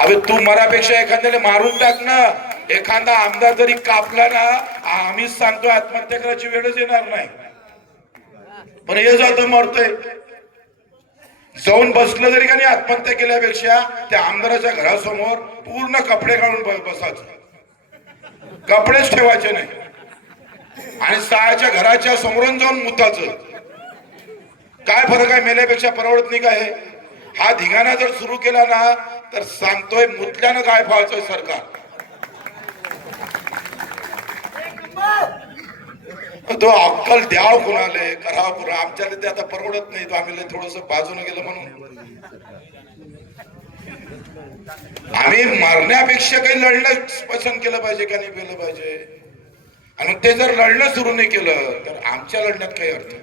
अबे तू मरापेक्षा एखाद्याला मारून टाक ना. एखादा आमदार जरी कापला ना आम्हीच सांगतो आत्महत्या करायची वेळच येणार नाही. पण हे जात मरतोय. जाऊन बसलं जरी का नाही आत्महत्या केल्यापेक्षा त्या आमदाराच्या घरासमोर पूर्ण कपडे काढून बसायचं. कपडेच ठेवायचे नाही. आणि सहाच्या घराच्या समोरून जाऊन मुताच. काय फरक आहे मेल्यापेक्षा परवडत नाही का हे? हा धिगाणा जर सुरू केला ना तर सांगतोय मुतल्यानं काय पाहतोय सरकार. तो अक्कल द्याव कुणाले? करावं कुणा आमच्याला ते आता परवडत नाही. तो आम्ही थोडस बाजून गेलं म्हणून. आम्ही मारण्यापेक्षा काही लढणं पसंत केलं पाहिजे का नाही केलं पाहिजे? आणि ते जर लढणं सुरू नाही केलं तर आमच्या लढण्यात काही अर्थ